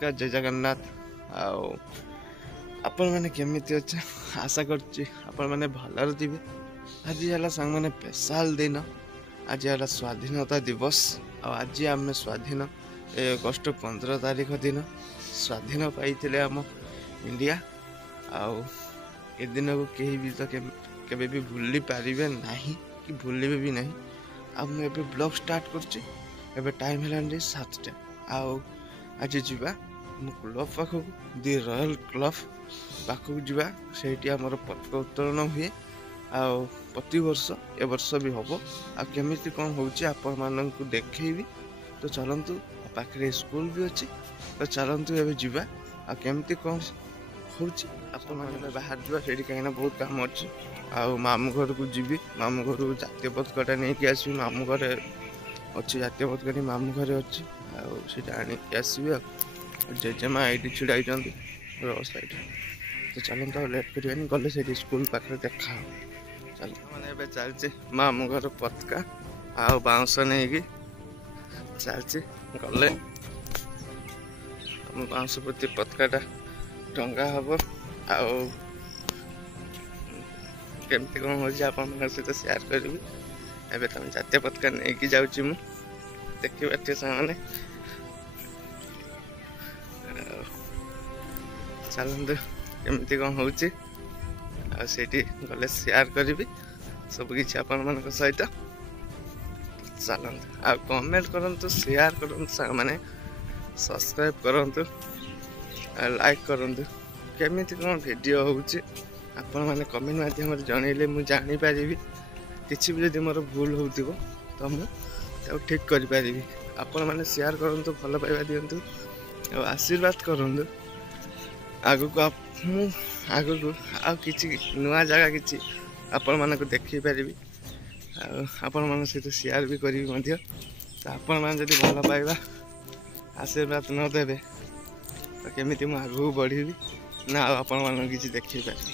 नमस्कार जय जगन्नाथ। आपण मैंने केमिति अच्छे आशा करछि आपण मैंने भलर थे। आज है सांग मैंने स्पेशल दिन, आज है स्वाधीनता दिवस। आज आम स्वाधीन अगस्ट 15 तारीख दिन स्वाधीन पाई आम इंडिया। ए दिन को कहीं भी तो केबे भी भूली पारे ना कि भूल भी ना। मुझे ब्लॉग स्टार्ट कर टाइम है 7टा। आज जावा क्लब पाखक दि रॉयल क्लब पाखक जावा से आमर पताका उत्तोलन हुए। प्रति वर्ष ए वर्ष भी हम आमिति कौन हो देखी। तो चलतु पाखे स्कूल भी अच्छी तो चलतु ए जावा आमिति कौन हो बाहर जावा से कहीं बहुत काम अच्छे। मामू घर को जी मामू घर जातीय पताका नहीं आसवि। मामू घर अच्छी जातीय पताका मामू घर अच्छी आनिक आसवि। जेजेमा ये छिड़ाई रोड साइड। तो चलते लेट कर गले से स्कूल पाखे देखा चल मैंने चलती मामू घर पताका बाउंस नहीं चलती गले बाउंस प्रति पताकाटा टंगा हम। केमती कौन हो सहित सेयार करी। एवं तुम जातीय पताका नहीं जाऊँगी मु देखिए से चलते केमती कौन हो गले सेयार करी सबकि आपण मान सहित। चलते कमेंट करंतु शेयर करंतु मैंने सब्सक्राइब करंतु लाइक करंतु केमिति कौन वीडियो होउची आपण माने कमेंट माध्यम जनइले मु जानि पारिबी। किछि भी यदि मोर भूल होउतिबो तो मु ठीक करि पारिबी। आपण माने शेयर करंतु भल पाइबा दियंतु आशीर्वाद करंतु। आगु को आगु को किछि नुआ जगह किछि आपण मानको देखि पारिबी। आपण मान सहित शेयर भी करी मध्य। तो आपण मान जदि भल पाइबा आशीर्वाद न देबे तो केमिति मु आगु बढ़ी ना आपण मान किछि देखि पारिबी।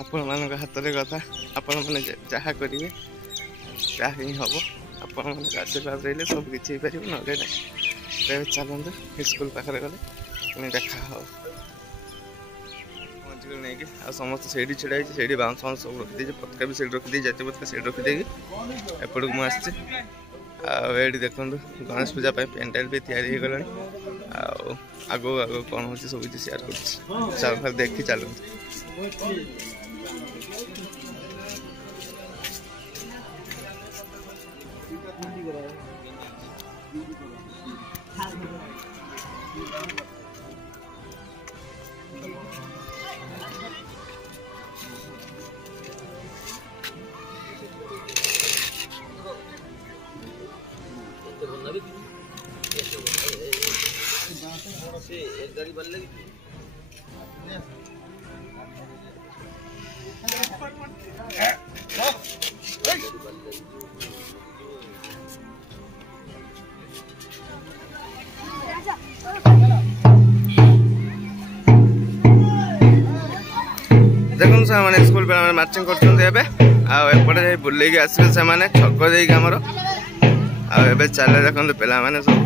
आपण मान हाथ रे कथा आपण माने जहा करिवे ता ही हबो। आपण मान आशीर्वाद रहिले सब किछि पारिबो न रे ना। चलंतु स्कूल पाखरे गले पुणी देखा हो नहीं कि समस्त से छिड़ाई से बाउंस फाउंस सब रखी दे। पताका भी से रखी जातीय पताका से रखी एपट को मुझे ये देखो गणेश पूजा पेंटाल भी तैयारी हो गला। आगो आगो कौन हो सब किसी सेयार कर देखी चलते। देखो से स्कूल पे मार्चिंग करपटे बुले आसवे से छक देक आमर आ चले देखते पिला माने सब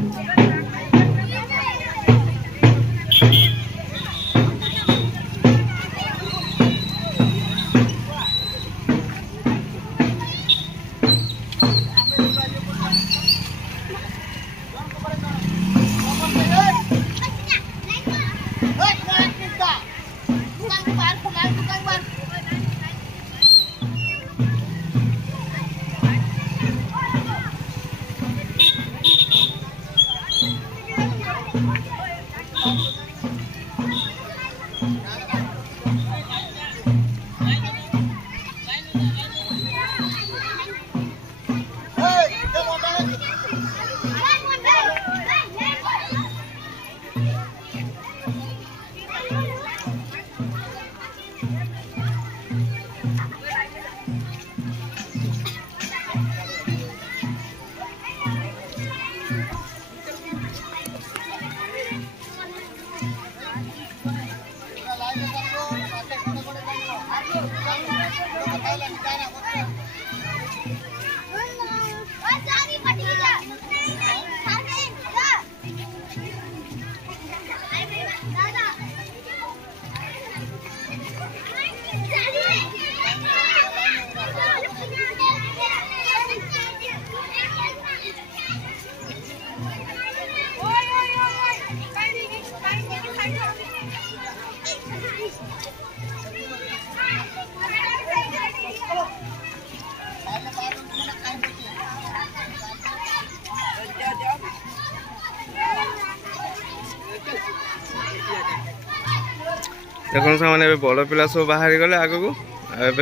देखो सामने बड़ पिला सब बाहरी गले आग को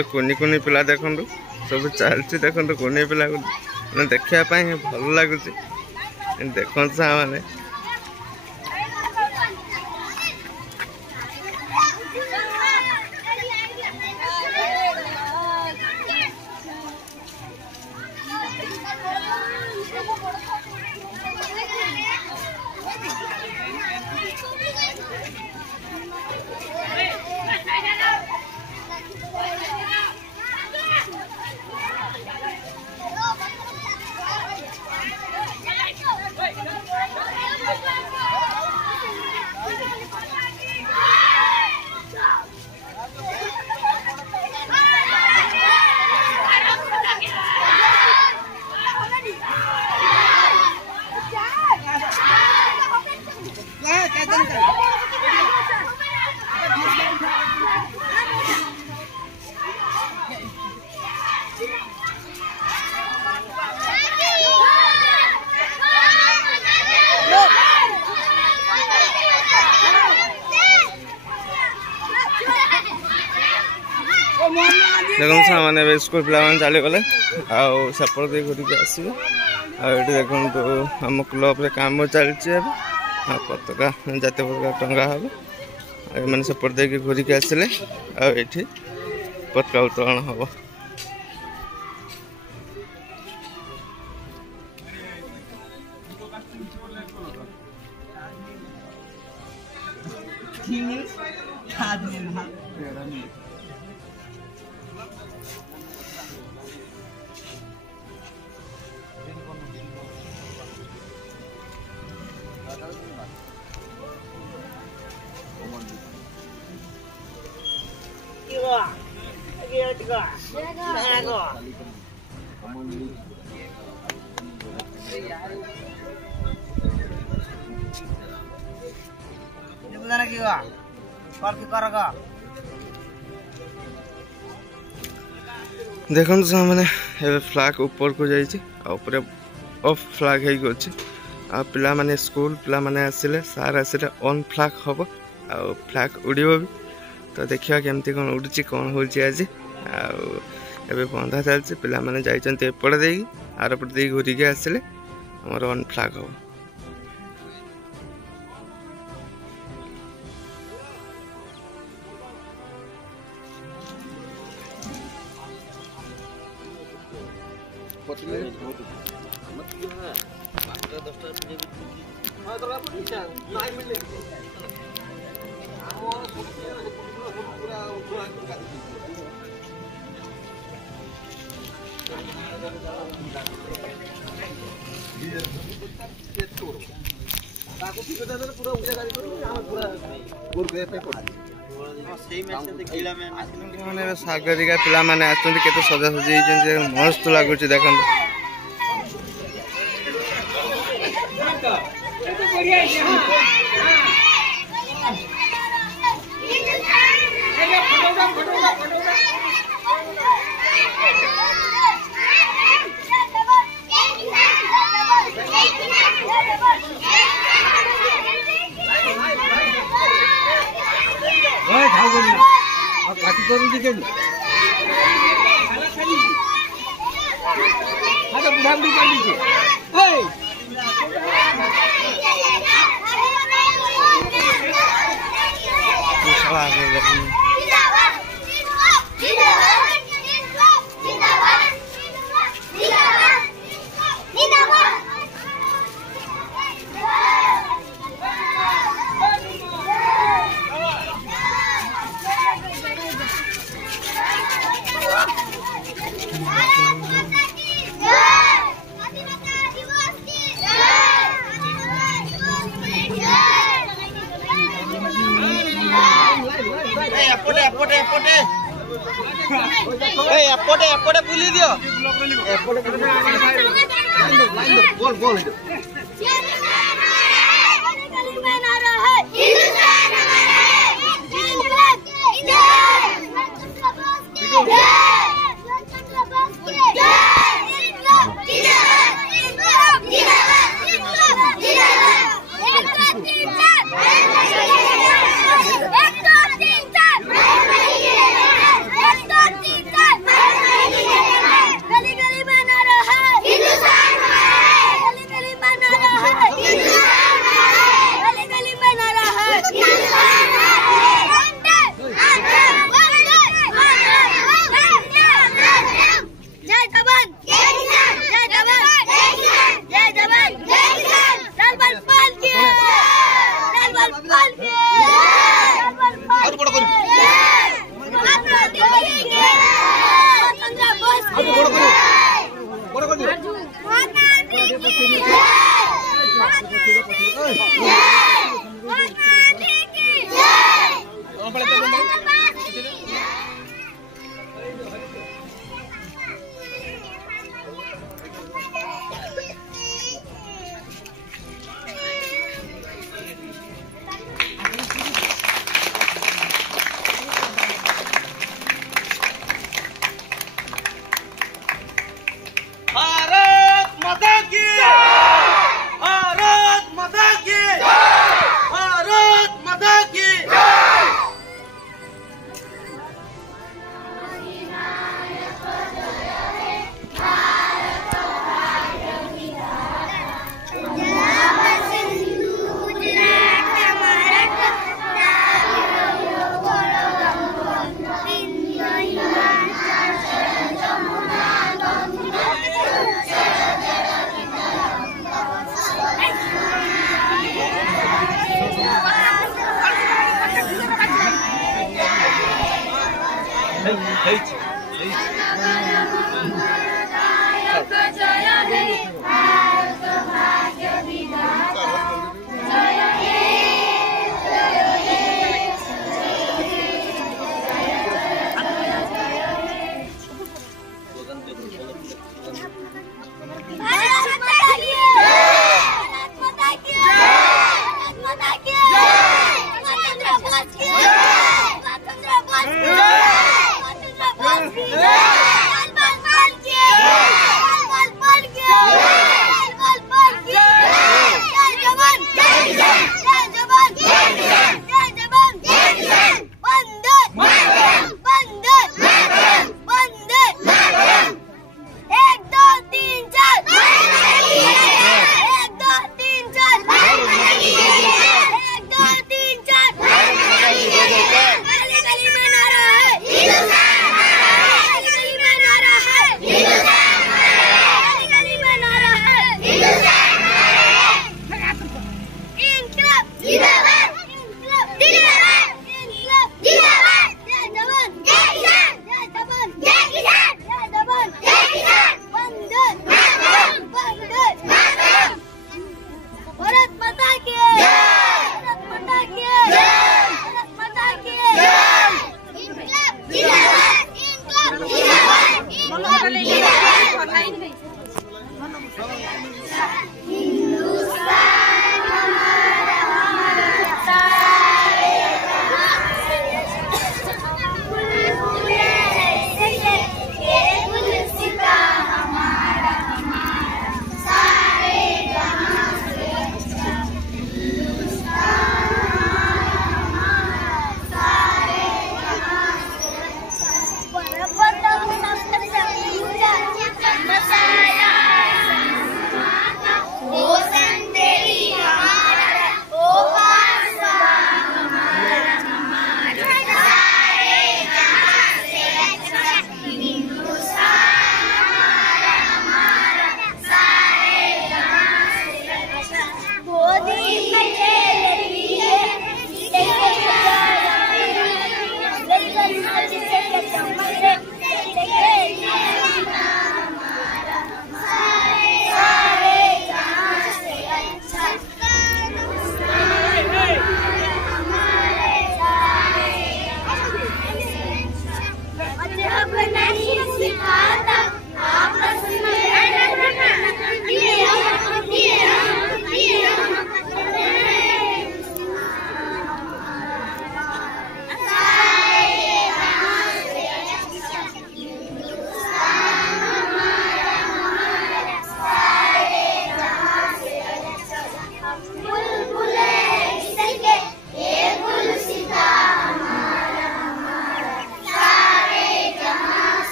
ए कुनी कुनी पिला देखु सब चलती देखो कुनी पिला देखापी भल लगुच देखो मैंने देखो मैंने स्कूल पिला चली गले आपर दे घूरिक आसवे आठ देखो आम क्लब रे काम चलती पताका जातीय पताका टंगा हम मैंने सेपट दे घूरिक आसिले आठी पताका उत्तोलन हम देखो मैंने फ्लैग ऊपर को जाइए ऑफ फ्लैग होगी आ पिला माने स्कूल पिला माने आसिले सार आसिले ऑन फ्लैग हम आ फ्लैग उड़ भी तो देखा केमती कौन उड़ी कौन हो आज आ बंधा चलती पिला माने जाइछन्ते एपटे दे आरपटे दे घूरिक आसिले हमर ऑन फ्लैग हम सागरिका पिला माने आछन्ति केते सजासजी मस्त लगुच देखो एपटे बुली दियो बोल बोल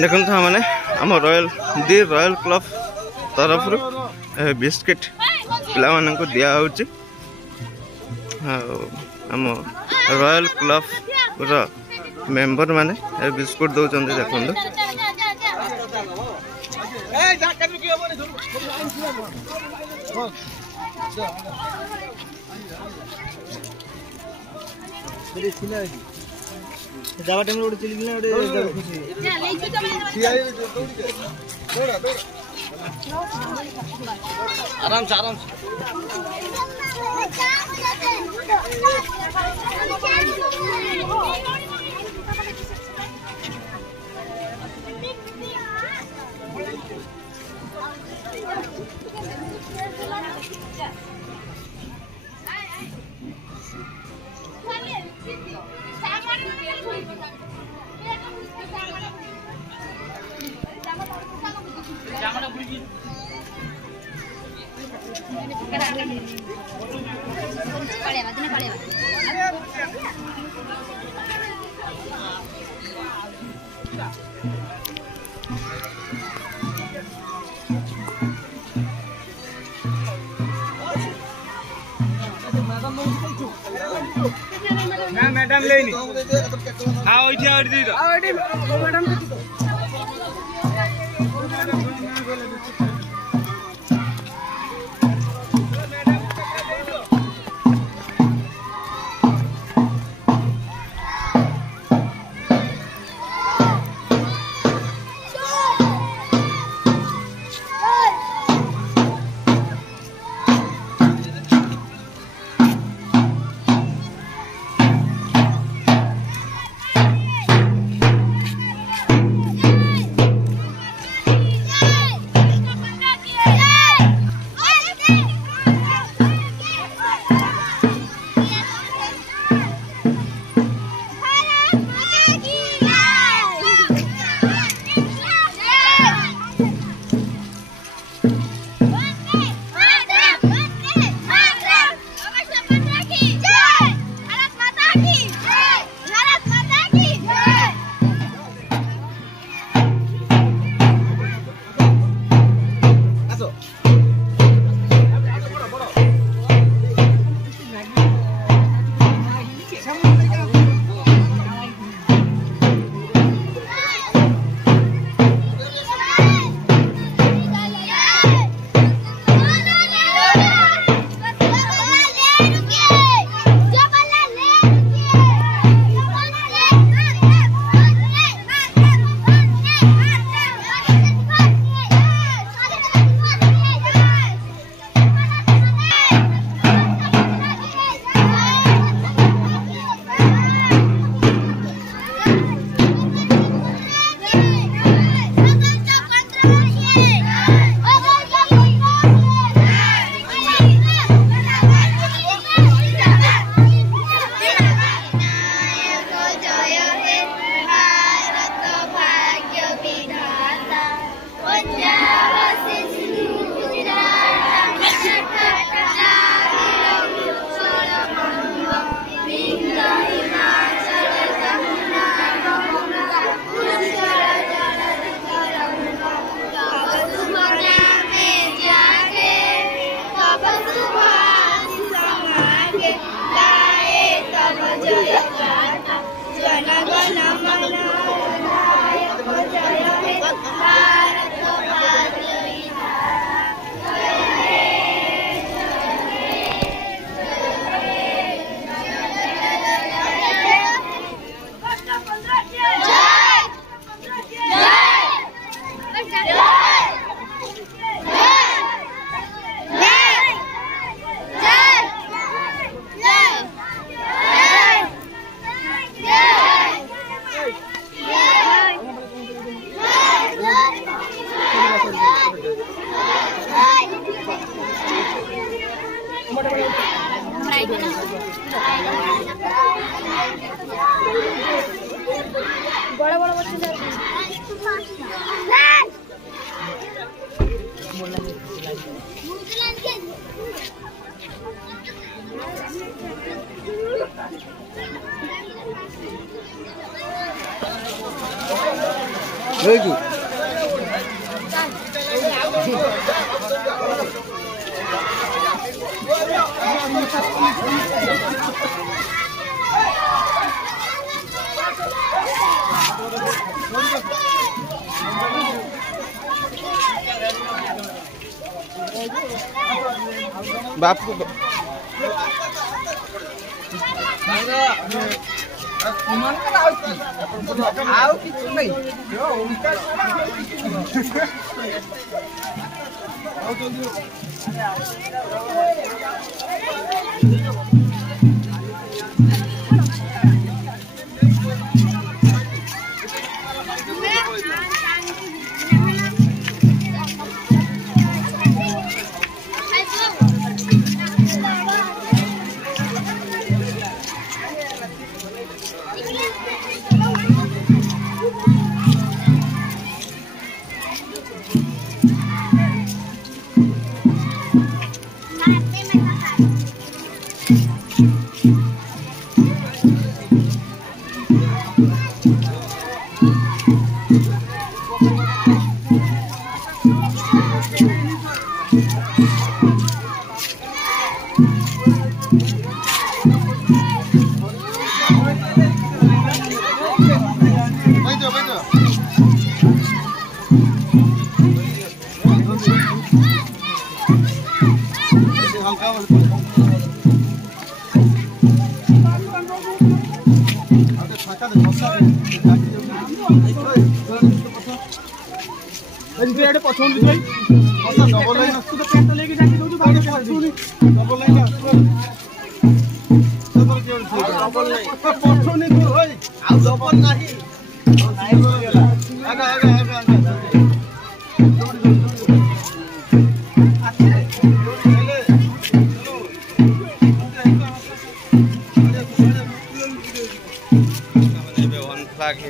देखो मैंने आम रॉयल दि रॉयल क्लब तरफ बिस्किट पिला मान को दिया आम रॉयल क्लब मेंबर माने बिस्कुट दौरान देखो जावा टाइम रोड चली ना रे आराम से मैडम लेनी हाँ मैडम बड़ा बड़ा बच्चे जाते हैं। बापू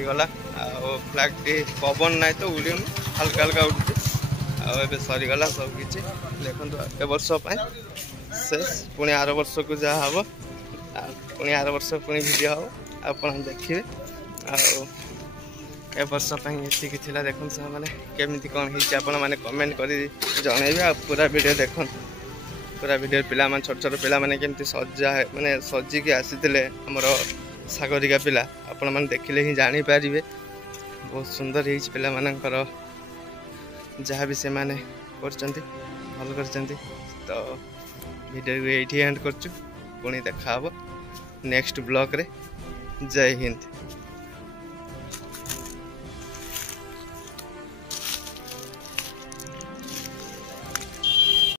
गला फ्लैग टी पवन ना तो उड़ी हल्का हल्का उठुचे आबे सरीगला सब किसी देखो ए वर्ष शेष पुणी आर वर्ष को जहाँ हम पुणी आर वर्ष पुणी वीडियो हम आप देखिए ए वर्ष ये थिला देखो मैंने केमी कौन होने कमेंट कर जनइबे आ पूरा वीडियो देख पूरा वीडियो पिला मान छोट छोट पिला माने केमती सजा माने सजिकी आसीथिले हमर सागरिका पिला आपण माने देखिले ही जानी पारिबे बहुत सुंदर है पिला मानकर जहाँ भी से माने करचंती भल करचंती तो वीडियो को एठी एंड करछु पुणी देखा नेक्स्ट ब्लॉग रे जय हिंद।